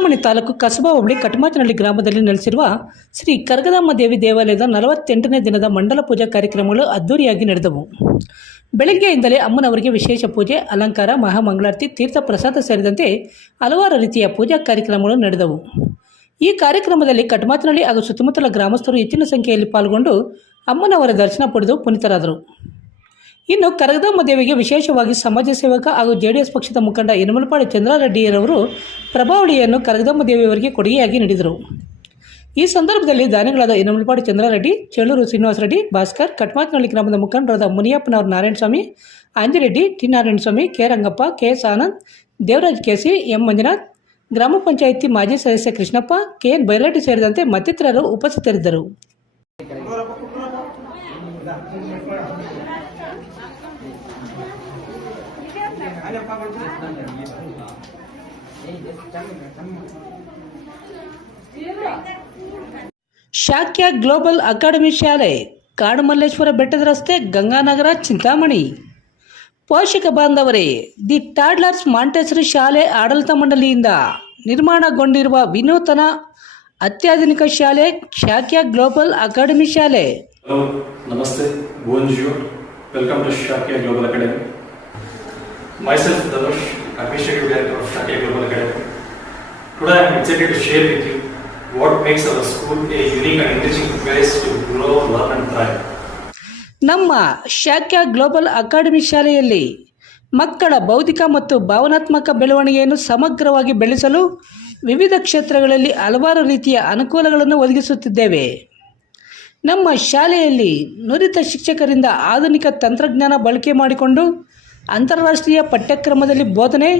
ಚಿಂತಾಮಣಿ ತಾಲೂಕು ಕಸಬಾ ಹೋಬಳಿ ಕಟಮಾಚನಹಳ್ಳಿ ಗ್ರಾಮದಲ್ಲಿ ನೆಲೆಸಿರುವ ಶ್ರೀ ಕರಗದಮ್ಮ ದೇವಿ ದೇವಾಲಯದ 48ನೇ ದಿನದ ಮಂಡಲ ಪೂಜಾ ಕಾರ್ಯಕ್ರಮಗಳು ಅದ್ದೂರಿಯಾಗಿ ನಡೆದವು. ಬೆಳಗ್ಗೆಯಿಂದಲೇ ಅಮ್ಮನವರಿಗೆ ವಿಶೇಷ ಪೂಜೆ, ಅಲಂಕಾರ, ಮಹಾಮಂಗಳಾರತಿ, ತೀರ್ಥ ಪ್ರಸಾದ ಸೇರಿದಂತೆ ಹಲವಾರು ರೀತಿಯ ಪೂಜಾ ಕಾರ್ಯಕ್ರಮಗಳು ನಡೆದವು. ಈ ಕಾರ್ಯಕ್ರಮದಲ್ಲಿ ಕಟಮಾಚನಹಳ್ಳಿ ಹಾಗೂ ಸುತ್ತಮುತ್ತಲ ಗ್ರಾಮಸ್ಥರು ಹೆಚ್ಚಿನ ಸಂಖ್ಯೆಯಲ್ಲಿ ಪಾಲ್ಗೊಂಡು ಅಮ್ಮನವರ ದರ್ಶನ ಪಡೆದು ಪುನೀತರಾದರು. ಇನ್ನು ಕರಗದಮ್ಮ ದೇವಿಗೆ ವಿಶೇಷವಾಗಿ ಸಮಾಜ ಸೇವಕ ಹಾಗೂ ಜೆಡಿಎಸ್ ಪಕ್ಷದ ಮುಖಂಡ ಯನಮಲಪಾಡಿ ಚಂದ್ರಾರೆಡ್ಡಿಯರವರು ಪ್ರಭಾವಳಿಯನ್ನು ಕರಗದಮ್ಮ ದೇವಿಯವರಿಗೆ ಕೊಡುಗೆಯಾಗಿ ನೀಡಿದರು. ಈ ಸಂದರ್ಭದಲ್ಲಿ ದಾನಿಗಳಾದ ಯನಮಲಪಾಡಿ ಚಂದ್ರಾರೆಡ್ಡಿ, ಚೇಳೂರು ಶ್ರೀನಿವಾಸ ರೆಡ್ಡಿ, ಭಾಸ್ಕರ್, ಕಟಮಾಚನಹಳ್ಳಿ ಗ್ರಾಮದ ಮುಖಂಡರಾದ ಮುನಿಯಪ್ಪನವರು Narayanaswamy, Anjireddy, T Narayanaswamy, K Rangappa, K S Anand, Devaraj KC, M Manjunath, ಗ್ರಾಮ ಪಂಚಾಯಿತಿ ಮಾಜಿ ಸದಸ್ಯ ಕೃಷ್ಣಪ್ಪ, ಕೆ ಎನ್ ಬೈಲಾಟಿ ಸೇರಿದಂತೆ ಮತ್ತಿತರರು ಉಪಸ್ಥಿತರಿದ್ದರು. ಶಾಕ್ಯ ಗ್ಲೋಬಲ್ ಅಕಾಡೆಮಿ ಶಾಲೆ, ಕಾಡುಮಲ್ಲೇಶ್ವರ ಬೆಟ್ಟದ ರಸ್ತೆ, ಗಂಗಾನಗರ, ಚಿಂತಾಮಣಿ. ಪೋಷಕ ಬಾಂಧವರೇ, ದಿ ಟಾಡ್ಲರ್ಸ್ ಮಾಂಟೆಸರಿ ಶಾಲೆ ಆಡಳಿತ ಮಂಡಳಿಯಿಂದ ನಿರ್ಮಾಣಗೊಂಡಿರುವ ವಿನೂತನ ಅತ್ಯಾಧುನಿಕ ಶಾಲೆ ಶಾಕ್ಯ ಗ್ಲೋಬಲ್ ಅಕಾಡೆಮಿ ಶಾಲೆ. Hello, Namaste, bonjour, welcome to Shakya Global Academy. Myself, Dhanush, Administrative Director of Shakya Global Academy. Today I am excited to share with you what makes our school a unique and enriching place to grow, learn and thrive. ನಮ್ಮ Shakya global academy ಶಾಲೆಯಲ್ಲಿ ಮಕ್ಕಳ ಬೌದ್ಧಿಕ ಮತ್ತು ಭಾವನಾತ್ಮಕ ಬೆಳವಣಿಗೆಯನ್ನು ಸಮಗ್ರವಾಗಿ ಬೆಳೆಸಲು ವಿವಿಧ ಕ್ಷೇತ್ರಗಳಲ್ಲಿ ಹಲವಾರು ರೀತಿಯ ಅನುಕೂಲಗಳನ್ನು ಒದಗಿಸುತ್ತಿದ್ದೇವೆ. ನಮ್ಮ ಶಾಲೆಯಲ್ಲಿ ನುರಿತ ಶಿಕ್ಷಕರಿಂದ ಆಧುನಿಕ ತಂತ್ರಜ್ಞಾನ ಬಳಕೆ ಮಾಡಿಕೊಂಡು ಅಂತಾರಾಷ್ಟ್ರೀಯ ಪಠ್ಯಕ್ರಮದಲ್ಲಿ ಬೋಧನೆ,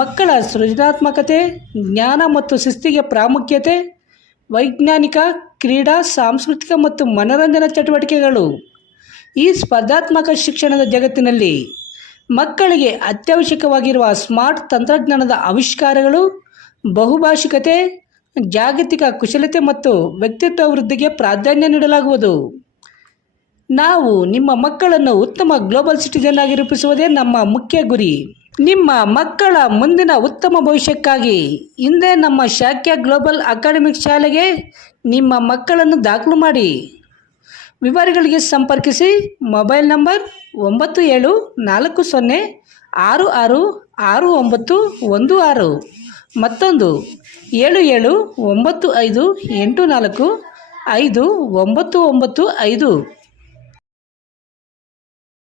ಮಕ್ಕಳ ಸೃಜನಾತ್ಮಕತೆ, ಜ್ಞಾನ ಮತ್ತು ಶಿಸ್ತಿಗೆ ಪ್ರಾಮುಖ್ಯತೆ, ವೈಜ್ಞಾನಿಕ, ಕ್ರೀಡಾ, ಸಾಂಸ್ಕೃತಿಕ ಮತ್ತು ಮನರಂಜನಾ ಚಟುವಟಿಕೆಗಳು. ಈ ಸ್ಪರ್ಧಾತ್ಮಕ ಶಿಕ್ಷಣದ ಜಗತ್ತಿನಲ್ಲಿ ಮಕ್ಕಳಿಗೆ ಅತ್ಯವಶ್ಯಕವಾಗಿರುವ ಸ್ಮಾರ್ಟ್ ತಂತ್ರಜ್ಞಾನದ ಆವಿಷ್ಕಾರಗಳು, ಬಹುಭಾಷಿಕತೆ, ಜಾಗತಿಕ ಕುಶಲತೆ ಮತ್ತು ವ್ಯಕ್ತಿತ್ವ ವೃದ್ಧಿಗೆ ಪ್ರಾಧಾನ್ಯ ನೀಡಲಾಗುವುದು. ನಾವು ನಿಮ್ಮ ಮಕ್ಕಳನ್ನು ಉತ್ತಮ ಗ್ಲೋಬಲ್ ಸಿಟಿಜನ್ ಆಗಿ ರೂಪಿಸುವುದೇ ನಮ್ಮ ಮುಖ್ಯ ಗುರಿ. ನಿಮ್ಮ ಮಕ್ಕಳ ಮುಂದಿನ ಉತ್ತಮ ಭವಿಷ್ಯಕ್ಕಾಗಿ ಹಿಂದೆ ನಮ್ಮ ಶಾಕ್ಯ ಗ್ಲೋಬಲ್ ಅಕಾಡೆಮಿಕ್ ಶಾಲೆಗೆ ನಿಮ್ಮ ಮಕ್ಕಳನ್ನು ದಾಖಲು ಮಾಡಿ. ವಿವರಗಳಿಗೆ ಸಂಪರ್ಕಿಸಿ. ಮೊಬೈಲ್ ನಂಬರ್ 9740666916, ಮತ್ತೊಂದು 7795845995.